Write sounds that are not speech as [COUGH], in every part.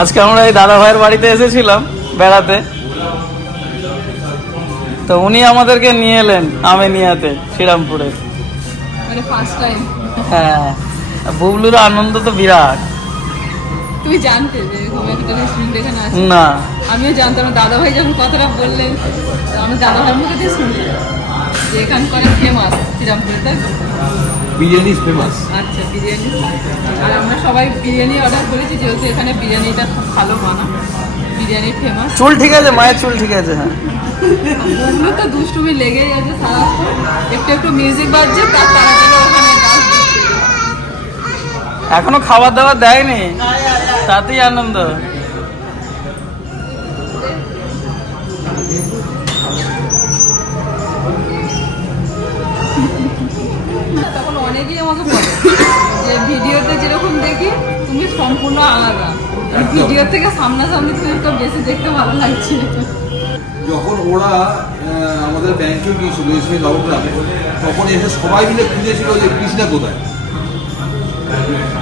আজকে আমরা এই দাদা ভাইয়ের বাড়িতে এসেছিলাম বেড়াতে। তো উনি আমাদেরকে নিয়ে এলেন আমেনিয়াতে শ্রীরামপুরে। মানে হ্যাঁ বুবলুর আনন্দ তো বিরাট। তুমি জানতে যে এরকম একটা রেস্টুরেন্ট এখানে আছে না। আমিও জানতাম দাদা ভাই যখন কথাটা বললেন আমি দাদা ভাইয়ের মুখে শুনলাম। যে এখানকার ফেমাস শ্রীরামপুরে তাই তো? বিরিয়ানি ফেমাস আচ্ছা বিরিয়ানি। আর আমরা সবাই বিরিয়ানি অর্ডার করেছি যেহেতু এখানে বিরিয়ানিটা খুব ভালো বানা বিরিয়ানি ফেমাস চুল ঠিক আছে মায়ের চুল ঠিক আছে হ্যাঁ। ওগুলো তো দুষ্টুমি লেগেই আছে সারাক্ষণ একটু একটু মিউজিক বাজছে তার তাড়াতাড়ি ওখানে এখনও খাবার দাবার দেয়নি? তাতেই আনন্দ। অনেকেই আমাকে বলে যে ভিডিওতে যেরকম দেখি তুমি সম্পূর্ণ আলাদা। ভিডিও থেকে সামনাসামনি তুমি একটু বেশি দেখতে ভালো লাগছে। যখন ওরা আমাদের ব্যাংকে গিয়েছিল এসে নবগ্রামে তখন এসে সবাই মিলে খুঁজেছিল যে কৃষ্ণা কোথায়।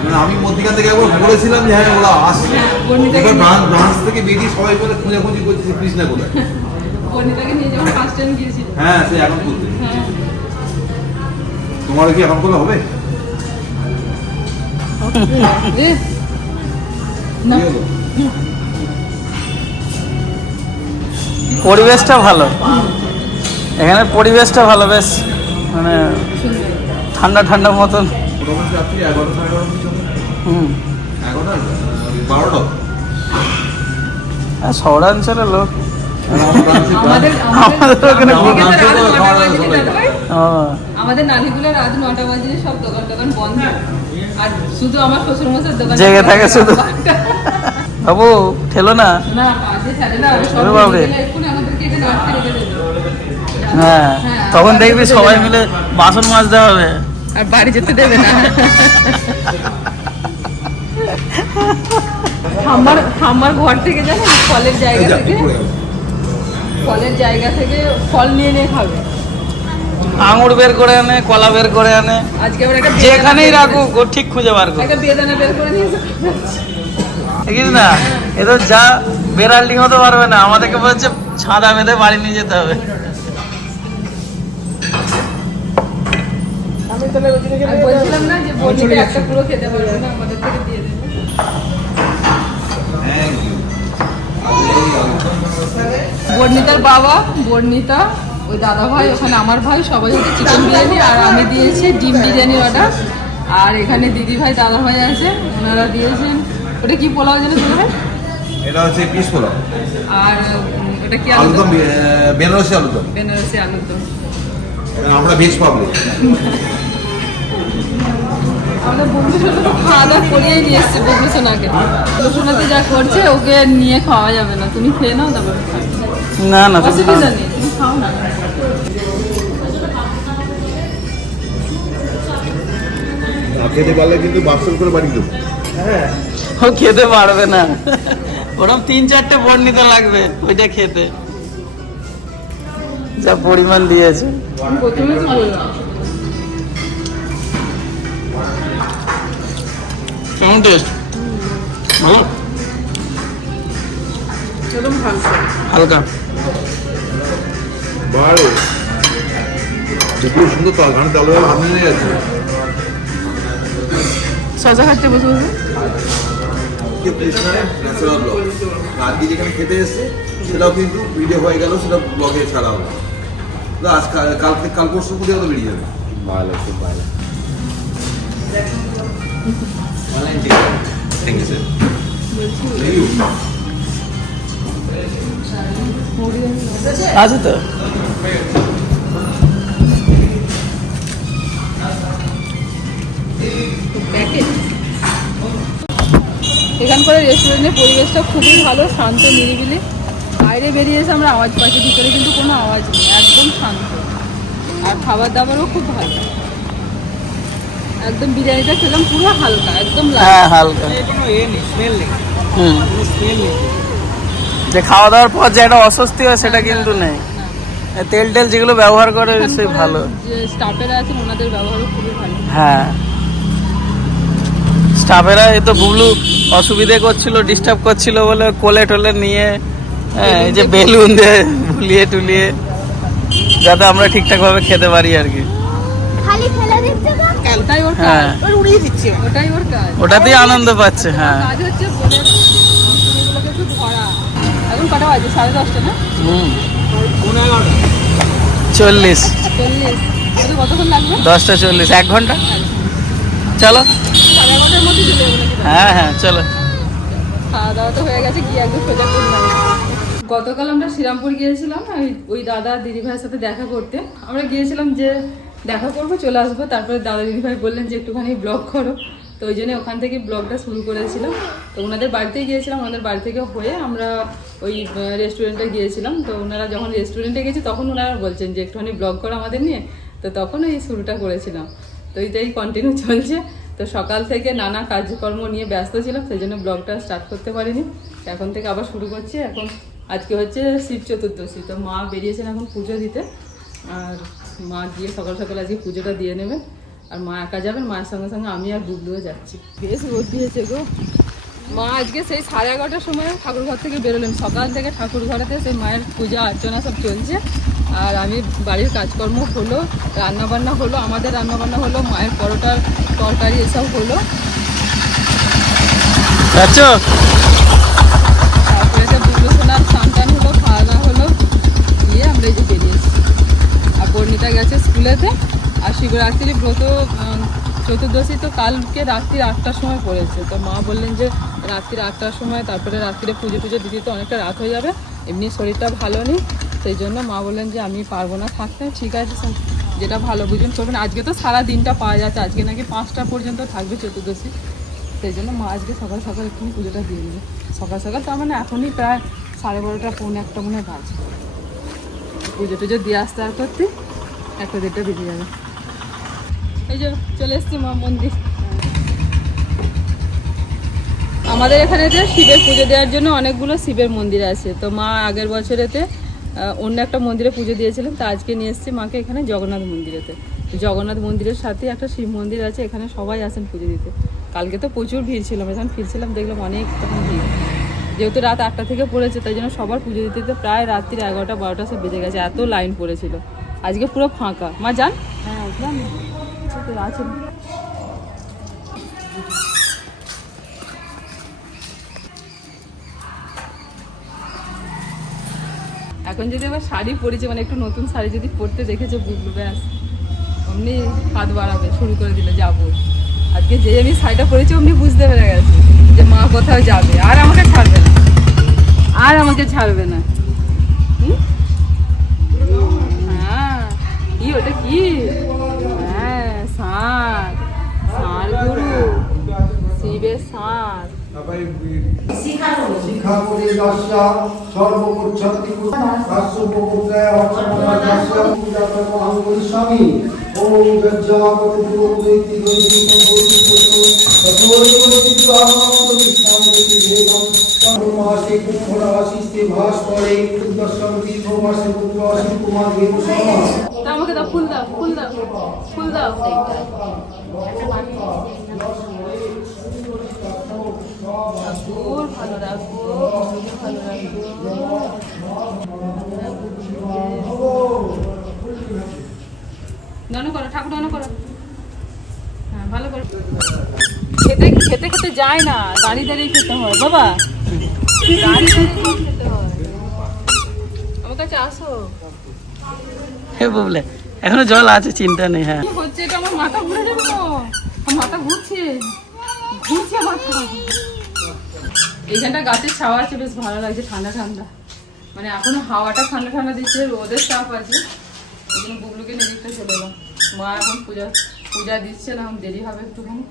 মানে আমি মধ্যিখান থেকে একবার বলেছিলাম যে হ্যাঁ ওরা আসছে। হ্যাঁ, এবার ব্রাঞ্চ ব্রাঞ্চ থেকে বেরিয়ে সবাই মিলে খুঁজাখুঁজি করছে কৃষ্ণা কোথায়। হ্যাঁ সে এখন করতে হ্যাঁ। তোমার কি এখন করলে হবে? পরিবেশটা ভালো। এখানে পরিবেশটা ভালো বেশ। মানে ঠান্ডা ঠান্ডা মতন। হুম। শহরাঞ্চলের লোক। আমাদের আমাদের ওখানে আমাদের না আমাদের নালিগুলো রাত নটা বাজে সব দোকান টোকান বন্ধ। আর শুধু আমার শ্বশুর মশাই দোকান। জেগে থাকে শুধু। বাবু ঠেলো না? না কাজে ছাড়ে না সব বাপরে। গেলে এক্ষুনি আমাদেরকে এটা দেবে। হ্যাঁ তখন দেখবি সবাই মিলে বাসন মাজতে হবে। আর বাড়ি যেতে দেবে না। আমার আমার ঘর থেকে জানো ফলের জায়গা থেকে? ফলের জায়গা থেকে ফল নিয়ে নিয়ে খাবে। আঙুর বের করে আনে কলা বের করে আনে। যেখানেই রাখুক ও ঠিক খুঁজে বার করে দেখিস না? এ তো যা বেড়াল্ডিং হতে পারবে না। আমাদেরকে বলছে ছাদা বেঁধে বাড়ি নিয়ে যেতে হবে। বলছিলাম না যে বড়িটা একটা পুরো খেতে পারবে না আমাদের থেকে দিয়ে দেবে। বর্ণিতার বাবা বর্ণিতা। ওই দাদা ভাই ওখানে আমার ভাই সবাই হচ্ছে চিকেন বিরিয়ানি আর আমি দিয়েছি ডিম বিরিয়ানির অর্ডার আর এখানে দিদি ভাই দাদা ভাই আছে ওনারা দিয়েছেন। ওটা কি পোলাও যেন দিদি ভাই এটা হচ্ছে পিস পোলাও। আর ওটা কি আলুদম বেনারসি আলুদম বেনারসি আলুদম আমরা ভেজ পাবলিক [LAUGHS] আমরা বন্ধু সাথে খাওয়া দাওয়া করিয়েই নিয়ে এসছি বন্ধু সোনাকে সোনাতে যা করছে ওকে নিয়ে খাওয়া যাবে না। তুমি খেয়ে নাও তারপরে। না না অসুবিধা নেই তুমি খাও না। খেতে পারলে কিন্তু বাক্সল করে বাড়ি দেবো ও খেতে পারবে না। ওরকম তিন চারটে বর্ণিত লাগবে ওইটা খেতে। যা পরিমাণ দিয়েছে। প্রথমে কেমন টেস্ট ভালো একদম হালকা। খুব সুন্দর নিয়ে যাচ্ছে সজা খাটতে বসে বসে। আজকে যেখানে খেতে এসছে সেটাও কিন্তু ভিডিও হয়ে গেল সেটা ব্লগে ছাড়া হবে। আজ কাল- কাল থেকে কাল পরশু হয়তো বেরিয়ে যাবে। ভালো খুব ভালো। তো এখানকার রেস্টুরেন্টের পরিবেশটা খুবই ভালো, শান্ত, নিরিবিলি। বাইরে বেরিয়ে এসে আমরা আওয়াজ পাচ্ছি, ভিতরে কিন্তু কোনো আওয়াজ নেই, একদম শান্ত। আর খাবার দাবারও খুব ভালো। একদম বিরিয়ানিটা খেলাম পুরো হালকা একদম হ্যাঁ হালকা। হুম। যে খাওয়া দাওয়ার পর যে একটা অস্বস্তি হয় সেটা কিন্তু নেই। তেল টেল যেগুলো ব্যবহার করে সে ভালো। যে স্টাফেরা আছেন ওনাদের ব্যবহারও খুবই ভালো। হ্যাঁ। স্টাফেরা এই তো বুবলু অসুবিধে করছিল ডিস্টার্ব করছিল বলে কোলে টোলে নিয়ে হ্যাঁ এই যে বেলুন দিয়ে ভুলিয়ে টুলিয়ে যাতে আমরা ঠিকঠাক ভাবে খেতে পারি আর কি। ওটাই ওর হ্যাঁ। কাজ ওর উড়িয়ে দিচ্ছি। ওটাই ওর কাজ। ওটাতেই আনন্দ পাচ্ছে হ্যাঁ। কাজ হচ্ছে বোনের অষ্টমীগুলোকে একটু ধরা। এখন কটা বাজে? সাড়ে দশটা না? হুম। চল্লিশ। চল্লিশ। কতক্ষণ লাগবে? দশটা চল্লিশ। এক ঘণ্টা? চলো। হ্যাঁ হ্যাঁ চলো। খাওয়া দাওয়া তো হয়ে গেছে গিয়ে একদম সোজা গতকাল আমরা শ্রীরামপুর গিয়েছিলাম ওই ওই দাদা দিদি ভাইয়ের সাথে দেখা করতে। আমরা গিয়েছিলাম যে দেখা করব, চলে আসব। তারপরে দাদা দিদি ভাই বললেন যে একটুখানি ব্লগ করো। তো ওই জন্য ওখান থেকে ব্লগটা শুরু করেছিলাম তো ওনাদের বাড়িতেই গিয়েছিলাম, ওনাদের বাড়ি থেকে হয়ে আমরা ওই রেস্টুরেন্টে গিয়েছিলাম। তো ওনারা যখন রেস্টুরেন্টে গেছি, তখন ওনারা বলছেন যে একটুখানি ব্লগ করো আমাদের নিয়ে। তো তখন ওই শুরুটা করেছিলাম। তো এইটাই কন্টিনিউ চলছে। তো সকাল থেকে নানা কাজকর্ম নিয়ে ব্যস্ত ছিলাম, সেই জন্য ব্লগটা স্টার্ট করতে পারিনি। এখন থেকে আবার শুরু করছি। এখন আজকে হচ্ছে শিব চতুর্দশী। তো মা বেরিয়েছেন এখন পুজো দিতে। আর মা গিয়ে সকাল সকাল আজকে পুজোটা দিয়ে নেবেন আর মা একা যাবেন মায়ের সঙ্গে সঙ্গে আমি আর বুবলুও যাচ্ছি। বেশ রোদ দিয়েছে গো। মা আজকে সেই সাড়ে এগারোটার সময় ঠাকুর ঘর থেকে বেরোলেন। সকাল থেকে ঠাকুর ঘরেতে সেই মায়ের পূজা অর্চনা সব চলছে। আর আমি বাড়ির কাজকর্ম হলো রান্নাবান্না হলো আমাদের রান্নাবান্না হলো মায়ের পরোটার তরকারি এসব হলো। তারপরে বুবলু সোনার সন্তান হলো খাওয়া দাওয়া হলো। দিয়ে আমরা এই যে বর্ণিতা গেছে স্কুলেতে। আর শিবরাত্রি ব্রত চতুর্দশী তো কালকে রাত্রি আটটার সময় পড়েছে। তো মা বললেন যে রাত্রি আটটার সময়, তারপরে রাত্রিরে পুজো টুজো দিতে তো অনেকটা রাত হয়ে যাবে। এমনি শরীরটা ভালো নেই, সেই জন্য মা বললেন যে আমি পারব না থাকতে। ঠিক আছে স্যার যেটা ভালো বুঝুন করবেন আজকে তো সারা দিনটা পাওয়া যাচ্ছে। আজকে নাকি পাঁচটা পর্যন্ত থাকবে চতুর্দশী। সেই জন্য মা আজকে সকাল সকাল একটু পুজোটা দিয়ে দেবে সকাল সকাল তার মানে এখনই প্রায় সাড়ে বারোটা, পৌনে একটা মনে বাজে। পুজো টুজো দিয়ে আসতে আর করতে। একটা দেড়টা যাবে। এই যে, চলে এসছি মা মন্দির। আমাদের এখানে যে শিবের পুজো দেওয়ার জন্য অনেকগুলো শিবের মন্দির আছে। তো মা আগের বছরেতে অন্য একটা মন্দিরে পুজো দিয়েছিলেন, তা আজকে নিয়ে এসেছি মাকে এখানে জগন্নাথ মন্দিরেতে। জগন্নাথ মন্দিরের সাথে একটা শিব মন্দির আছে, এখানে সবাই আসেন পুজো দিতে। কালকে তো প্রচুর ভিড় ছিল, যখন ফিরছিলাম দেখলাম অনেক তখন ভিড়। যেহেতু রাত আটটা থেকে পড়েছে, তাই জন্য সবার পুজো দিতে প্রায় রাত্রির এগারোটা, বারোটা সব বেজে গেছে, এত লাইন পড়েছিল। আজকে পুরো ফাঁকা। মা যান। হ্যাঁ এখন যদি আবার শাড়ি পরেছে মানে একটু নতুন শাড়ি যদি পরতে দেখেছে বুঝলো ব্যাস। অমনি হাত বাড়াবে শুরু করে দিলে যাব। আজকে যে আমি শাড়িটা পরেছি অমনি বুঝতে পেরে গেছে যে মা কোথাও যাবে আর আমাকে ছাড়বে না। আর আমাকে ছাড়বে না। ওটা কি? হ্যাঁ ষাঁড় ষাঁড় গুরু। শিবের পূজাতমহং বৈষ্ণবী ওম যজ্জাপতি পুরোদৈতি দৈতি সম্ভূতি ততোরিবৈতি আনন্দ বিষ্ণামৃতি ভেদম মাসে কুম্ভরাশিস্তে ভাস পরে দশম দীর্ঘ মাসে পুত্র অসীম কুমার দেব আমাকে দাও, ফুল দাও ফুল দাও ফুল দাও। ঠাকুর ভালো রাখো ভালো রাখো করো ঠাকুর করো। হ্যাঁ ভালো করো। খেতে খেতে খেতে যায় না, দাঁড়িয়ে দাঁড়িয়ে খেতে হয়। বাবা, দাঁড়িয়ে দাঁড়িয়ে খেতে হয়। আমার কাছে আসো। [LAUGHS] হে বুবলে। এখনও জল আছে, চিন্তা নেই হ্যাঁ। হচ্ছে? এটা আমার মাথা ঘুরে যাবে তো। মাথা ঘুরছে। ঘুরছে মাথা। এইখানটা গাছের ছাওয়া আছে, বেশ ভালো লাগছে, ঠান্ডা ঠান্ডা। মানে এখনও হাওয়াটা ঠান্ডা ঠান্ডা দিচ্ছে, রোদের আছে। এই জন্য বুবলুকে নিয়ে চলে এলাম। মা এখন পূজা পূজা দিচ্ছে না দেরি হবে একটুখানি।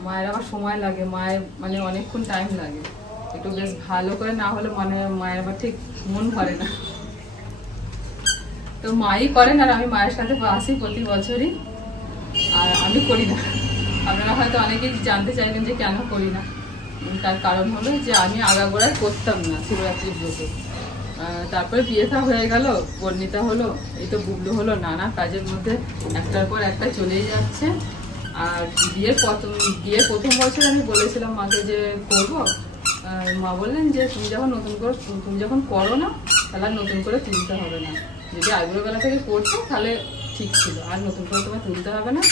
মায়ের আবার সময় লাগে, মায়ের মানে অনেকক্ষণ টাইম লাগে। একটু বেশ ভালো করে না হলে মানে মায়ের আবার ঠিক মন ভরে না। তো মাই করেন আর আমি মায়ের সাথে আসি প্রতি বছরই। আর আমি করি না। আপনারা হয়তো অনেকেই জানতে চাইবেন যে কেন করি না। তার কারণ হলো যে আমি আগাগোড়ায় করতাম না শিবরাত্রি ব্রত। তারপরে বিয়ে থা হয়ে গেল, বর্ণিতা হলো, এই তো বুবলু হলো, নানা কাজের মধ্যে একটার পর একটা চলেই যাচ্ছে। আর বিয়ের প্রথম বিয়ের প্রথম বছর আমি বলেছিলাম মাকে যে করব। মা বললেন যে তুমি যখন নতুন করে, তুমি যখন করো না তাহলে আর নতুন করে তুলতে হবে না। যদি আইবুড়ো বেলা থেকে করতো তাহলে ঠিক ছিল। আর নতুন করে তোমার তুলতে হবে না,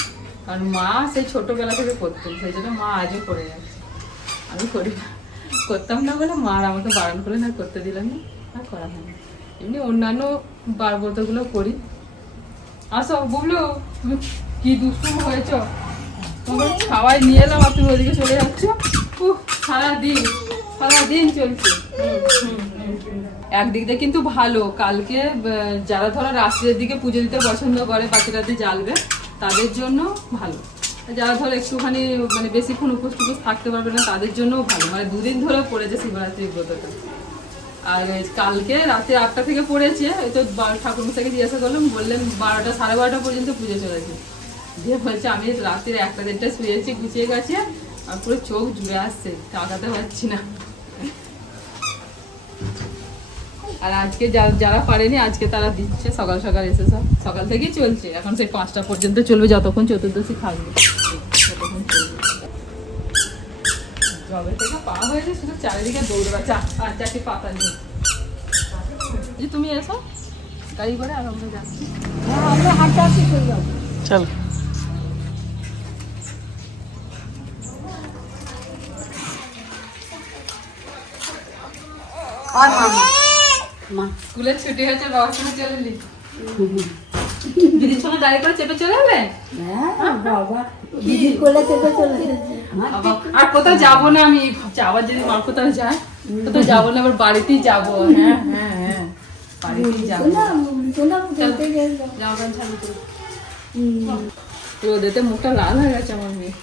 কারণ মা সেই ছোটবেলা থেকে করতেন সেই জন্য মা আজও করে যাচ্ছে আমি করি না। করতাম না বলে মা আর আমাকে বারণ করে না করতে দিলেন না, আর করা হয় না। এমনি অন্যান্য বারবতগুলো করি। আসো, বুবলু, তুমি কি দুষ্টু হয়েছ? তোমার খাওয়াই নিয়ে এলাম, আর তুমি ওদিকে চলে যাচ্ছ। উহ, সারাদিন। সারাদিন চলছে। একদিক দিয়ে কিন্তু ভালো। কালকে যারা ধরো রাত্রের দিকে পুজো দিতে পছন্দ করে পাখি রাতে জ্বালবে, তাদের জন্য ভালো। যারা ধরো একটুখানি মানে বেশিক্ষণ উপোস থাকতে পারবে না, তাদের জন্যও ভালো। মানে দুদিন ধরে পড়েছে শিবরাত্রির ব্রতটা। আর কালকে রাতে আটটা থেকে পড়েছে তো ঠাকুর মশাইকে জিজ্ঞাসা করলাম, বললেন বারোটা, সাড়ে বারোটা পর্যন্ত পুজো চলেছে। দিয়ে বলছে, আমি রাত্রির একটা দেড়টা শুয়েছি গুছিয়ে গেছে, আর পুরো চোখ জুড়ে আসছে তাকাতে পারছি না। আর আজকে যা- যারা পারেনি আজকে তারা দিচ্ছে। সকাল সকাল এসে সব সকাল থেকেই চলছে। এখন সেই পাঁচটা পর্যন্ত চলবে যতক্ষণ চতুর্দশী থাকবে। ততক্ষণ চলবে। জবে থেকে পা হয়েছে শুধু চারিদিকে দৌড়বা। চা আর চারটি পাতা নিয়ে তুমি এসো। গাড়ি করে আর আমরা যাচ্ছি। চল। স্কুলের ছুটি হয়েছে বাবার সঙ্গে চলে এলি দিদির সঙ্গে গাড়ি করে চেপে চলে এলে? দিদির কোলে চেপে চলে আর কোথাও যাব না আমি। আবার যদি মা কোথাও যায়? কোথাও যাব না আবার বাড়িতেই যাব। হ্যাঁ হ্যাঁ হ্যাঁ। বাড়িতেই যাব। রোদেতে মুখটা লাল হয়ে গেছে আমার মেয়ে।